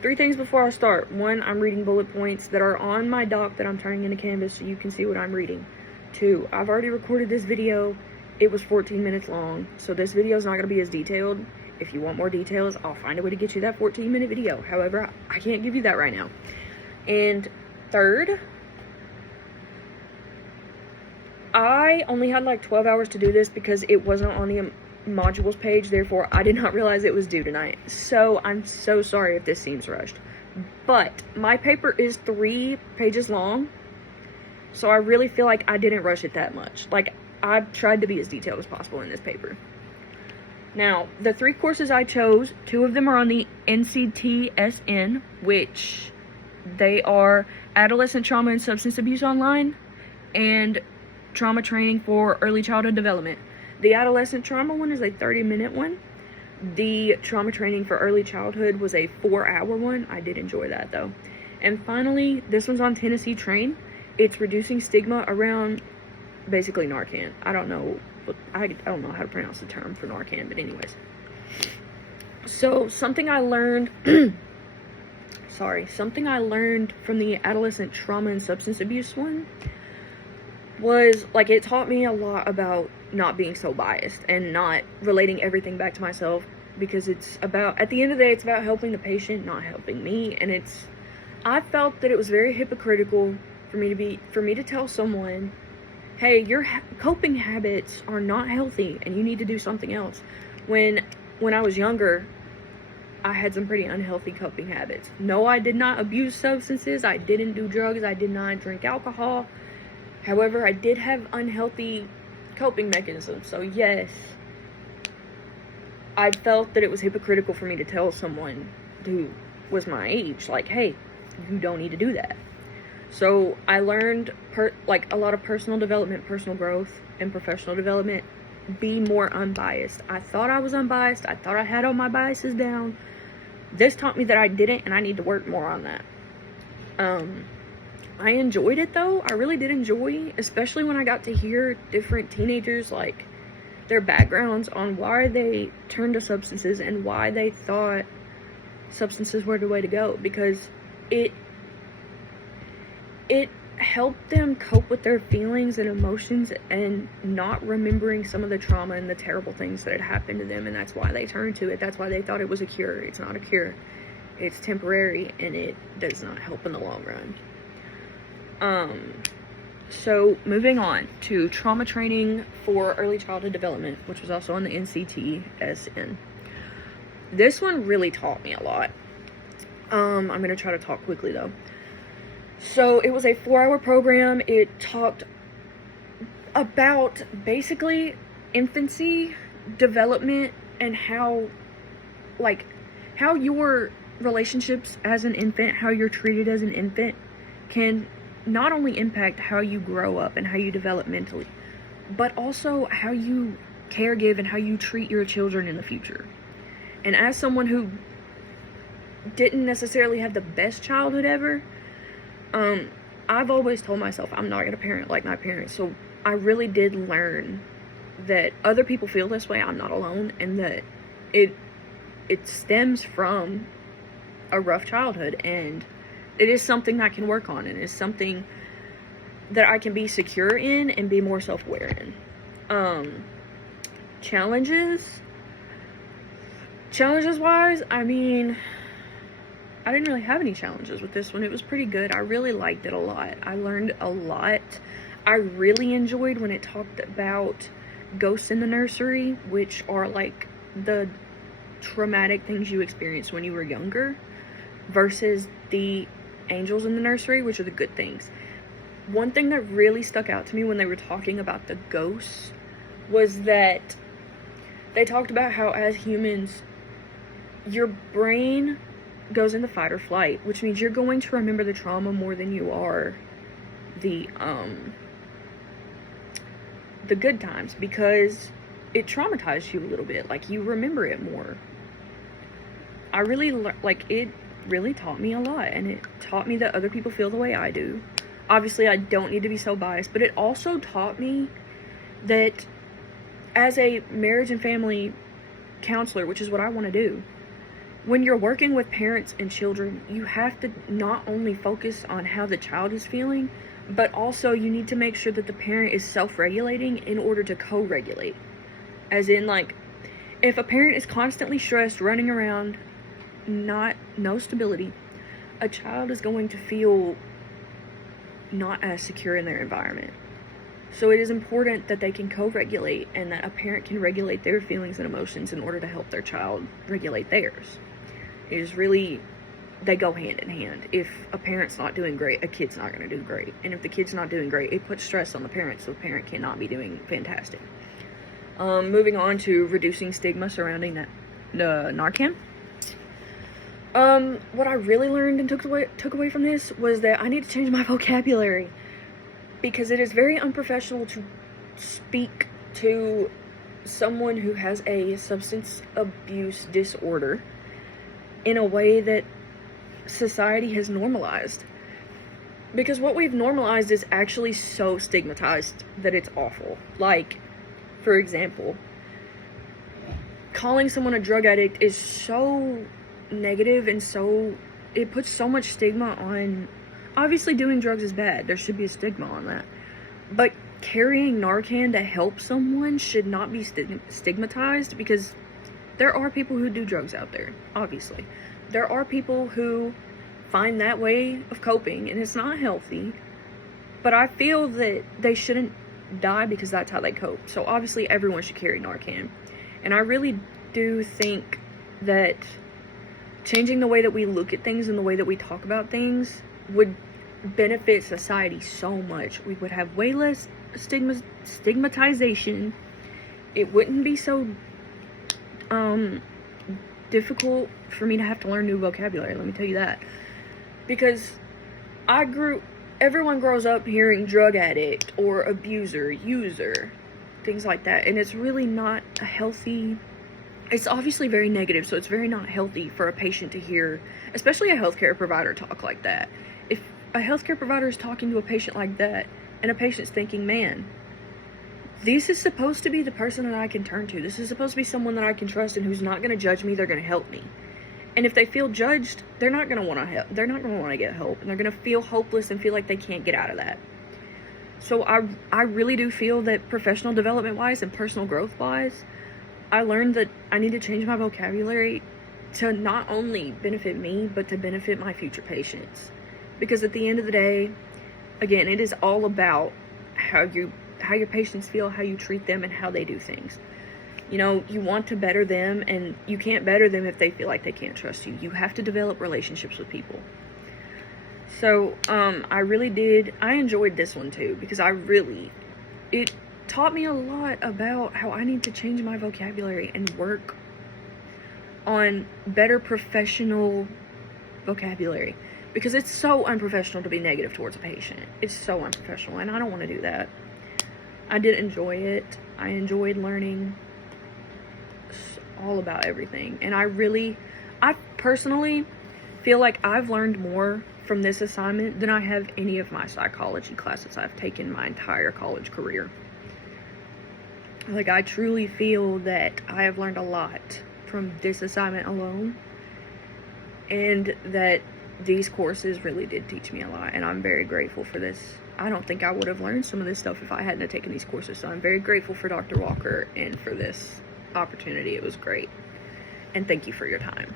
3 things before I start. 1, I'm reading bullet points that are on my doc that I'm turning into Canvas so you can see what I'm reading. 2, I've already recorded this video. It was 14 minutes long, so this video is not going to be as detailed. If you want more details, I'll find a way to get you that 14-minute video. However, I can't give you that right now. And 3rd, I only had like 12 hours to do this because it wasn't on the modules page, therefore I did not realize it was due tonight. So I'm so sorry if this seems rushed. But my paper is 3 pages long, so I really feel like I didn't rush it that much. Like, I tried to be as detailed as possible in this paper. Now, the 3 courses I chose, 2 of them are on the NCTSN, which they are Adolescent Trauma and Substance Abuse Online and Trauma Training for Early Childhood Development. The Adolescent Trauma one is a 30-minute one. The Trauma Training for Early Childhood was a 4-hour one. I did enjoy that, though. And finally, this one's on Tennessee Train. It's Reducing Stigma Around, basically, Narcan. I don't know how to pronounce the term for Narcan, but anyways. So, something I learned from the Adolescent Trauma and Substance Abuse one was, like, it taught me a lot about not being so biased and not relating everything back to myself, because it's about, at the end of the day, it's about helping the patient, not helping me. And I felt that it was very hypocritical for me to tell someone, hey, your coping habits are not healthy and you need to do something else. When I was younger, I had some pretty unhealthy coping habits. No, I did not abuse substances. I didn't do drugs. I did not drink alcohol. However, I did have unhealthy coping mechanisms. So yes, I felt that it was hypocritical for me to tell someone who was my age, like, hey, you don't need to do that. So I learned a lot of personal development, personal growth, and professional development. Be more unbiased. I thought I was unbiased. I thought I had all my biases down. This taught me that I didn't, and I need to work more on that. I enjoyed it, though. I really did enjoy, especially when I got to hear different teenagers, like, their backgrounds on why they turned to substances and why they thought substances were the way to go, because it helped them cope with their feelings and emotions and not remembering some of the trauma and the terrible things that had happened to them, and that's why they turned to it. That's why they thought it was a cure. It's not a cure. It's temporary, and it does not help in the long run. So moving on to Trauma Training for Early Childhood Development, which was also on the NCTSN. This one really taught me a lot. I'm going to try to talk quickly, though. So it was a 4-hour program. It talked about basically infancy, development, and how your relationships as an infant, how you're treated as an infant, can not only impact how you grow up and how you develop mentally, but also how you caregive and how you treat your children in the future. And as someone who didn't necessarily have the best childhood ever, I've always told myself I'm not going to parent like my parents. So I really did learn that other people feel this way. I'm not alone, and that it stems from a rough childhood, and it is something I can work on, and it's something that I can be secure in and be more self-aware in. Challenges wise, I mean, I didn't really have any challenges with this one. It was pretty good. I really liked it a lot. I learned a lot. I really enjoyed when it talked about ghosts in the nursery, which are like the traumatic things you experienced when you were younger, versus the angels in the nursery, which are the good things. One thing that really stuck out to me when they were talking about the ghosts was that they talked about how, as humans, your brain goes into fight or flight, which means you're going to remember the trauma more than you are the good times, because it traumatized you a little bit. Like, you remember it more. I really it really taught me a lot, and it taught me that other people feel the way I do. Obviously, I don't need to be so biased, but it also taught me that as a marriage and family counselor, which is what I want to do, when you're working with parents and children, you have to not only focus on how the child is feeling, but also you need to make sure that the parent is self-regulating in order to co-regulate. As in, like, if a parent is constantly stressed, running around, no stability, a child is going to feel not as secure in their environment. So it is important that they can co-regulate and that a parent can regulate their feelings and emotions in order to help their child regulate theirs. It is really, they go hand in hand. If a parent's not doing great, a kid's not going to do great. And if the kid's not doing great, it puts stress on the parent, so the parent cannot be doing fantastic. Moving on to reducing stigma surrounding Narcan. What I really learned and took away from this was that I need to change my vocabulary, because it is very unprofessional to speak to someone who has a substance abuse disorder in a way that society has normalized. Because what we've normalized is actually so stigmatized that it's awful. Like, for example, calling someone a drug addict is so negative and it puts so much stigma on. Obviously, doing drugs is bad. There should be a stigma on that. But carrying Narcan to help someone should not be stigmatized, because there are people who do drugs out there, obviously. There are people who find that way of coping, and it's not healthy. But I feel that they shouldn't die because that's how they cope. So obviously, everyone should carry Narcan. And I really do think that changing the way that we look at things and the way that we talk about things would benefit society so much. We would have way less stigmatization. It wouldn't be so difficult for me to have to learn new vocabulary, let me tell you that. Because everyone grows up hearing drug addict or abuser, user, things like that, and it's really not a healthy. It's obviously very negative, so it's very not healthy for a patient to hear, especially a healthcare provider, talk like that. If a healthcare provider is talking to a patient like that, and a patient's thinking, man, this is supposed to be the person that I can turn to. This is supposed to be someone that I can trust and who's not going to judge me. They're going to help me. And if they feel judged, they're not going to want to help. They're not going to want to get help, and they're going to feel hopeless and feel like they can't get out of that. So I really do feel that professional development-wise and personal growth-wise, I learned that I need to change my vocabulary to not only benefit me, but to benefit my future patients. Because at the end of the day, again, it is all about how your patients feel, how you treat them, and how they do things. You know, you want to better them, and you can't better them if they feel like they can't trust you. You have to develop relationships with people. So, I enjoyed this one too, because it taught me a lot about how I need to change my vocabulary and work on better professional vocabulary, because it's so unprofessional to be negative towards a patient. It's so unprofessional, and I don't want to do that. I did enjoy it. I enjoyed learning all about everything, and I personally feel like I've learned more from this assignment than I have any of my psychology classes I've taken my entire college career. Like, I truly feel that I have learned a lot from this assignment alone, and that these courses really did teach me a lot, and I'm very grateful for this. I don't think I would have learned some of this stuff if I hadn't have taken these courses, so I'm very grateful for Dr. Walker and for this opportunity. It was great, and thank you for your time.